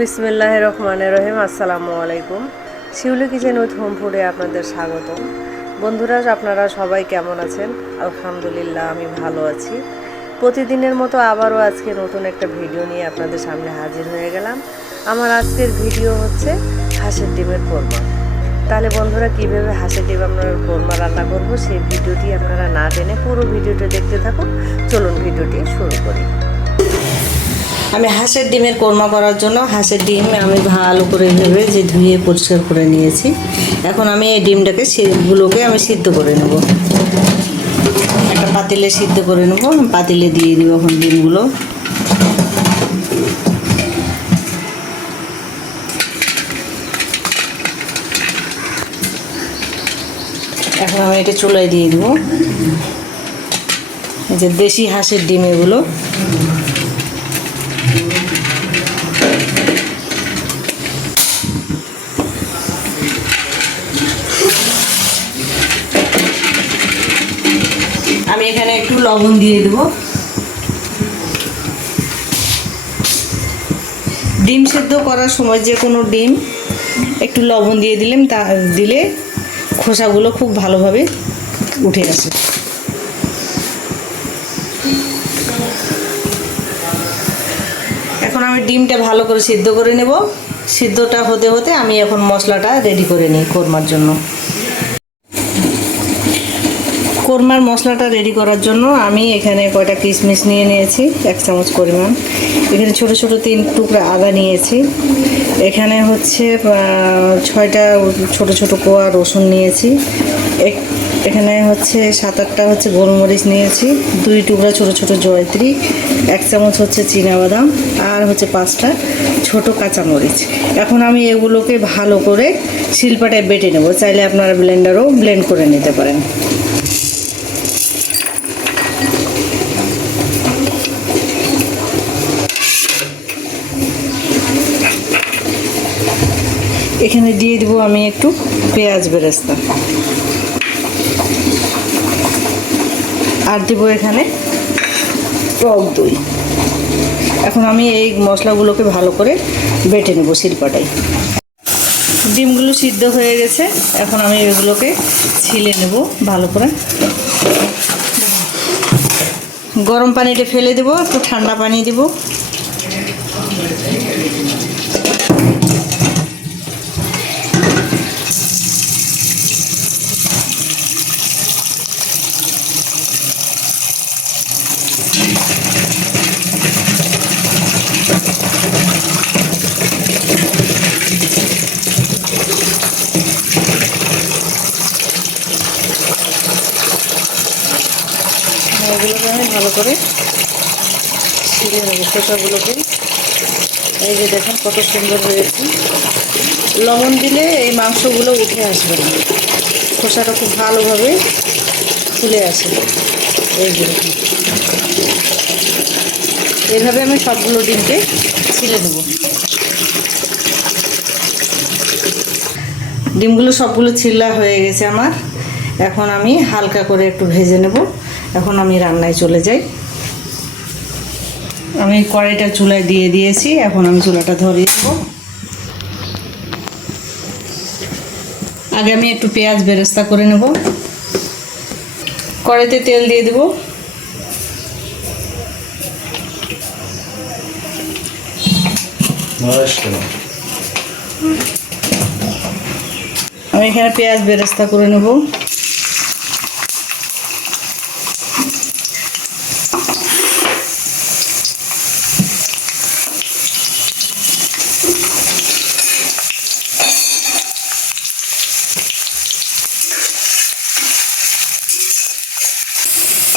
বিসমিল্লাহির রহমানির রহিম। আসসালামু আলাইকুম। শিউলি কিচেন উইথ হোম ফুডে আপনাদের স্বাগতম। বন্ধুরা, আপনারা সবাই কেমন আছেন? আলহামদুলিল্লাহ, আমি ভালো আছি। প্রতিদিনের মতো আবারও আজকে নতুন একটা ভিডিও নিয়ে আপনাদের সামনে হাজির হয়ে গেলাম। আমার আজকের ভিডিও হচ্ছে হাঁসের ডিমের কোরমা। তাহলে বন্ধুরা, কীভাবে হাঁসের ডিম আমরা কোরমা রান্না করব সেই ভিডিওটি আপনারা না টেনে পুরো ভিডিওটা দেখতে থাকুন। চলুন ভিডিওটি শুরু করি। আমি হাঁসের ডিমের কোরমা করার জন্য হাঁসের ডিম আমি ভালো করে ভেবে যে ধুয়ে পরিষ্কার করে নিয়েছি। এখন আমি এই ডিমটাকে আমি সিদ্ধ করে নেব। একটা পাতিলে সিদ্ধ করে নেব। পাতিলে দিয়ে দিব এখন ডিমগুলো। এখন আমি এটা চুলায় দিয়ে দেবো। এই যে দেশি হাঁসের ডিম এগুলো। আমি এখানে একটু লবণ দিয়ে দেব। ডিম সেদ্ধ করার সময় যে কোনো ডিম একটু লবণ দিয়ে দিলে খোসাগুলো খুব ভালোভাবে উঠে আসে। এখন আমি ডিমটা ভালো করে সিদ্ধ করে নেব। সিদ্ধটা হতে হতে আমি এখন মশলাটা রেডি করে নিই কোরমার জন্য। কোরমার মশলাটা রেডি করার জন্য আমি এখানে কয়টা কিশমিশ নিয়ে নিয়েছি, 1 চামচ পরিমাণ। এখানে ছোট ছোট 3 টুকরা আদা নিয়েছি। এখানে হচ্ছে 6টা ছোট ছোট কোয়া রসুন নিয়েছি। এখানে হচ্ছে 7-8টা হচ্ছে গোলমরিচ নিয়েছি। 2 টুকরা ছোট ছোট জয়ত্রী, 1 চামচ হচ্ছে চীনাবাদাম, আর হচ্ছে 5টা ছোট কাঁচামরিচ। এখন আমি এগুলোকে ভালো করে শিলপাটায় বেটে নেব। চাইলে আপনারা ব্লেন্ডারও ব্লেন্ড করে নিতে পারেন। এখানে দিয়ে দেবো আমি একটু পেঁয়াজ বেরেস্তা, আর দেবো এখানে টক দই। এখন আমি এই মশলাগুলোকে ভালো করে বেটে নেব শিলপাটায়। ডিমগুলো সিদ্ধ হয়ে গেছে। এখন আমি এগুলোকে ছিলে নেব ভালো করে। গরম পানিটা ফেলে দেবো, একটু ঠান্ডা পানি দেব। এগুলোকে আমি ভালো করে ছিলে নেব খোসাগুলোকে। এই যে দেখেন কত সুন্দর হয়েছে। লবণ দিলে এই মাংসগুলো উঠে আসবে না, খোসাটা খুব ভালোভাবে তুলে আসে। এই যে দেখুন, এইভাবে আমি সবগুলো ডিমকে ছিলে নেব। ডিমগুলো সবগুলো ছিলা হয়ে গেছে আমার। এখন আমি হালকা করে একটু ভেজে নেব। এখন আমি রান্নায় চলে যাই। আমি কড়াইটা চুলায় দিয়ে দিয়েছি। এখন আমি চুলাটা ধরিয়ে দেব। আগে আমি একটু পেঁয়াজ বেরেস্তা করে নেব। কড়াইতে তেল দিয়ে দেব। আমি এখানে পেঁয়াজ বেরেস্তা করে নেব।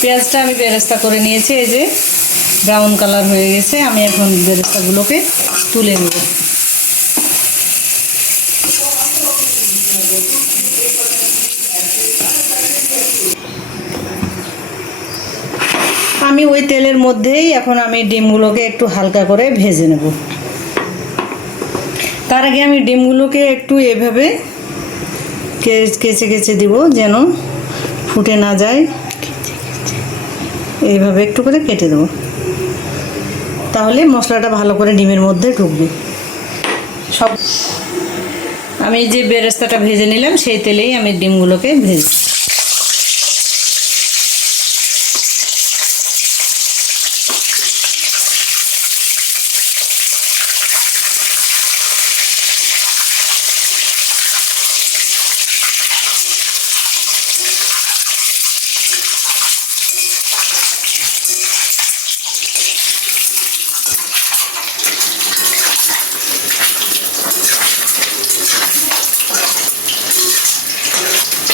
পেঁয়াজটা আমি বেরেস্তা করে নিয়েছি। এই যে ব্রাউন কালার হয়ে গেছে। আমি এখন বেরেস্তাগুলোকে তুলে নেব। আমি ওই তেলের মধ্যেই এখন আমি ডিমগুলোকে একটু হালকা করে ভেজে নেব। তার আগে আমি ডিমগুলোকে একটু এভাবে কেচে কেচে দিব যেন ফুটে না যায়। এইভাবে একটু করে কেটে দেবো, তাহলে মশলাটা ভালো করে ডিমের মধ্যে ঢুকবে। সব আমি যে বেরেস্তাটা ভেজে নিলাম সেই তেলেই আমি ডিমগুলোকে ভেজে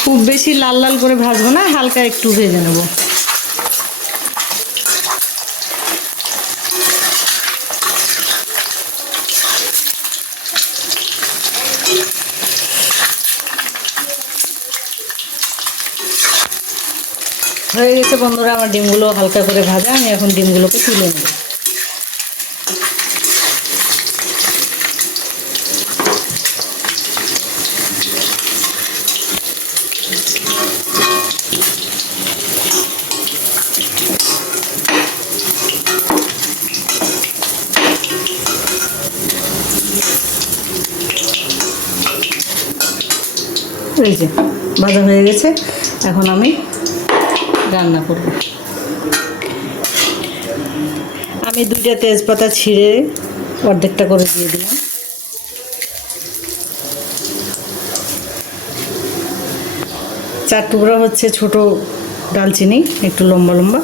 খুব বেশি লাল লাল করে ভাজবো না, হালকা একটু ভেজে নেব। হয়ে গেছে বন্ধুরা আমার ডিমগুলো হালকা করে ভাজা, আমি এখন ডিমগুলোকে তুলে নেব। এই যে ভাজা হয়ে গেছে, এখন আমি রান্না করব। আমি 2টা তেজপাতা ছিঁড়ে অর্ধেকটা করে দিয়ে দিলাম। 4 টুকরা হচ্ছে ছোট ডালচিনি, একটু লম্বা লম্বা,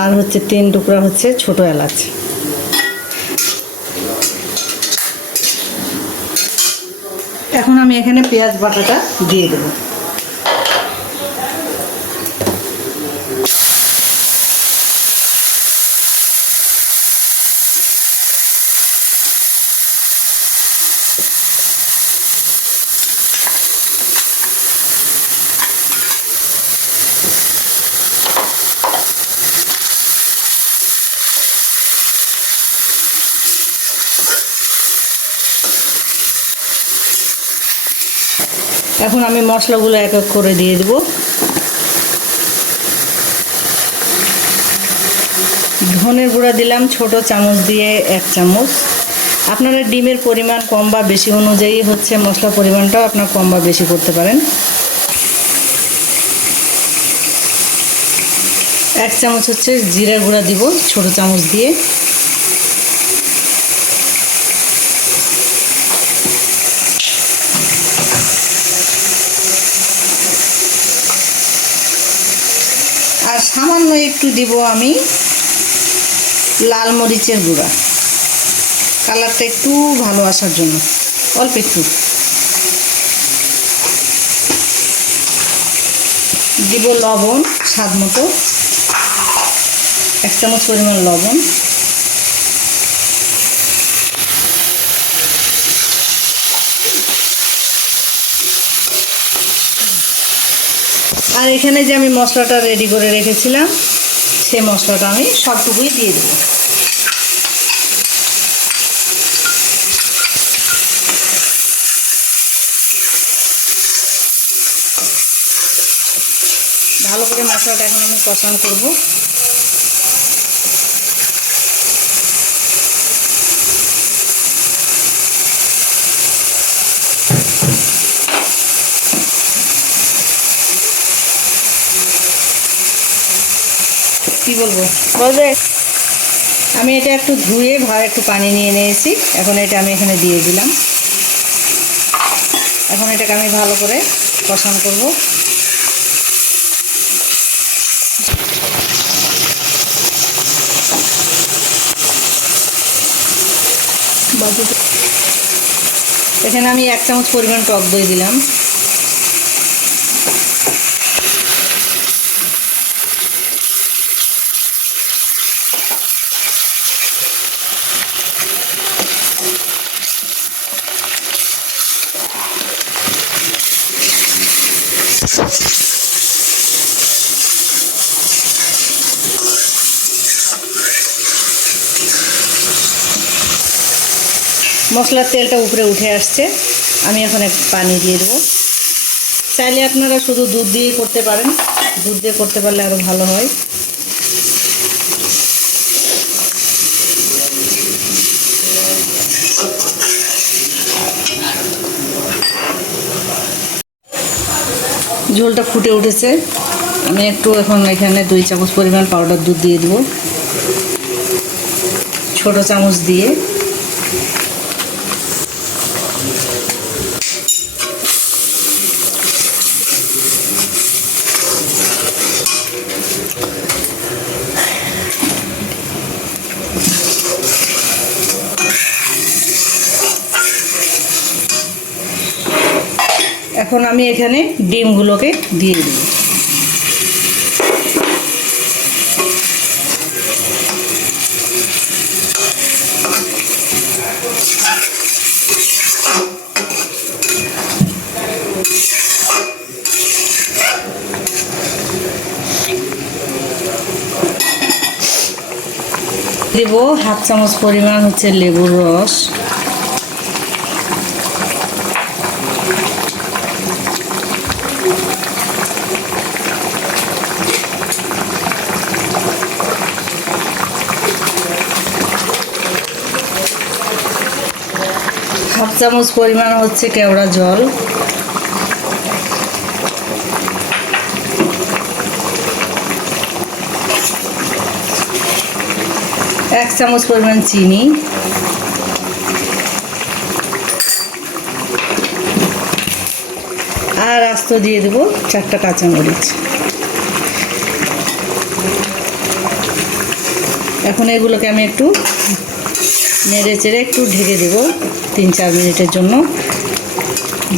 আর হচ্ছে 3 টুকরা হচ্ছে ছোট এলাচ। এখন আমি এখানে পেঁয়াজ বাটাটা দিয়ে দেব। এখন আমি মশলাগুলো এক এক করে দিয়ে দেব। ধনের গুঁড়া দিলাম ছোট চামচ দিয়ে 1 চামচ। আপনারা ডিমের পরিমাণ কম বা বেশি অনুযায়ী হচ্ছে মশলা পরিমাণটাও আপনারা কম বা বেশি করতে পারেন। 1 চামচ হচ্ছে জিরার গুঁড়া দিব ছোট চামচ দিয়ে। আর সামান্য একটু দিব আমি লাল মরিচের গুঁড়া, কালারটা একটু ভালো আসার জন্য অল্প একটু দিব। লবণ স্বাদ মতো, 1 চামচ পরিমাণ লবণ। আর এখানে যে আমি মশলাটা রেডি করে রেখেছিলাম সেই মশলাটা আমি সবটুকুই দিয়ে দেব। ভালো করে মশলাটা এখন আমি কষান করব। কি বলবো, আমি এটা একটু ধুয়ে একটু পানি নিয়ে নিয়েছি। এখন এটা আমি এখানে দিয়ে দিলাম। এখন এটাকে আমি ভালো করে কষান করব। এখানে আমি 1 চামচ পরিমাণ টক দই দিলাম। মশলার তেলটা উপরে উঠে আসছে, আমি এখন একটু পানি দিয়ে দেবো। চাইলে আপনারা শুধু দুধ দিয়েই করতে পারেন, দুধ দিয়ে করতে পারলে আরও ভালো হয়। ঝোলটা ফুটে উঠেছে। আমি একটু এখন এখানে 2 চামচ পরিমাণ পাউডার দুধ দিয়ে দেবো, ছোট চামচ দিয়ে। এখন আমি এখানে ডিমগুলোকে দিয়ে দেব। দেব 1/2 চামচ পরিমাণ হচ্ছে লেবুর রস, হাফ চামচ পরিমাণ হচ্ছে কেওড়া জল, এক চামচ পরিমাণ চিনি, আর আস্ত দিয়ে দেব 4টা কাঁচামরিচ। এখন এগুলোকে আমি একটু নেড়ে চেড়ে একটু ঢেকে দেব 3-4 মিনিটের জন্য,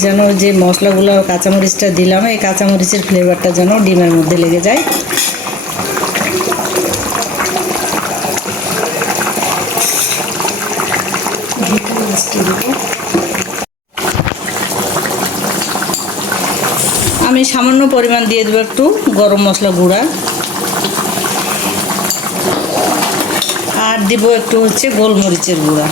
যেন যে মশলাগুলো কাঁচামরিচটা দিলাম এই কাঁচামরিচের ফ্লেভারটা যেন ডিমের মধ্যে লেগে যায়। আমি সামান্য পরিমাণ দিয়ে দেবো একটু গরম মশলা গুঁড়া, আর দিব একটু হচ্ছে গোলমরিচের গুঁড়া।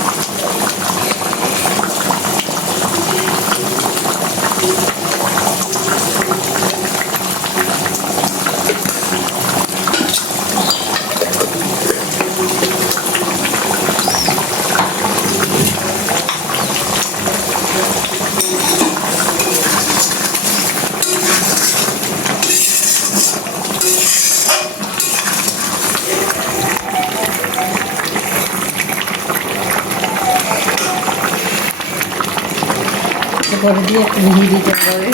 করে দিয়ে একটু ঘি দিতে হবে।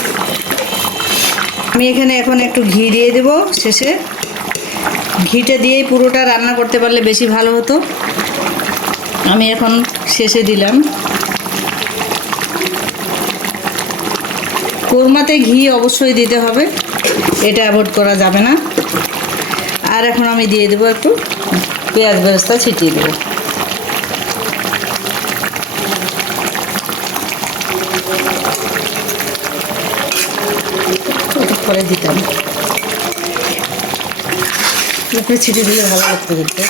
আমি এখানে এখন একটু ঘি দিয়ে দেব শেষে। ঘিটা দিয়েই পুরোটা রান্না করতে পারলে বেশি ভালো হতো। আমি এখন শেষে দিলাম। কোরমাতে ঘি অবশ্যই দিতে হবে, এটা অ্যাভয়েড করা যাবে না। আর এখন আমি দিয়ে দেবো একটু পেঁয়াজ বেরেস্তা ছিটিয়ে দেবো। পরে দিতাম, উপরে ছিটিয়ে দিলে ভালো লাগতো দেখতে।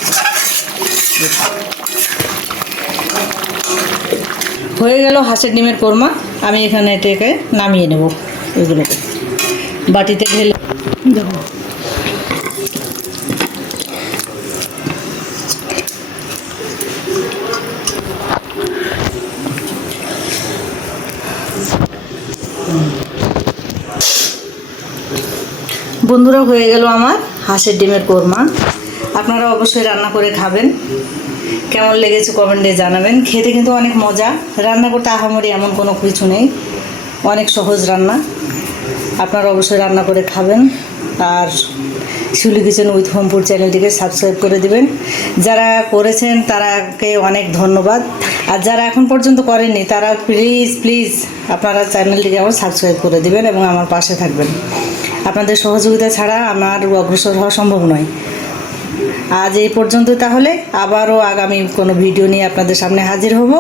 হয়ে গেল হাঁসের ডিমের কোরমা। আমি এখানে এটাকে নামিয়ে নেব, এগুলোকে বাটিতে ঢেলে দেবো। বন্ধুরা, হয়ে গেল আমার হাঁসের ডিমের কোরমা। আপনারা অবশ্যই রান্না করে খাবেন, কেমন লেগেছে কমেন্টে জানাবেন। খেতে কিন্তু অনেক মজা, রান্না করতে আহামরি এমন কোনো কিছু নেই, অনেক সহজ রান্না। আপনারা অবশ্যই রান্না করে খাবেন। আর শিউলি কিচেন উইথ হোম ফুড চ্যানেলটিকে সাবস্ক্রাইব করে দিবেন। যারা করেছেন তারাকে অনেক ধন্যবাদ, আর যারা এখন পর্যন্ত করেননি তারা প্লিজ প্লিজ আপনারা চ্যানেলটিকে আমার সাবস্ক্রাইব করে দিবেন এবং আমার পাশে থাকবেন। আপনাদের সহযোগিতা ছাড়া আমার অগ্রসর হওয়া সম্ভব নয়। আজ এই পর্যন্ত, তাহলে আবারও আগামী কোনো ভিডিও নিয়ে আপনাদের সামনে হাজির হব।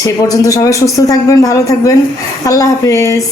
সেই পর্যন্ত সবাই সুস্থ থাকবেন, ভালো থাকবেন। আল্লাহ হাফেজ।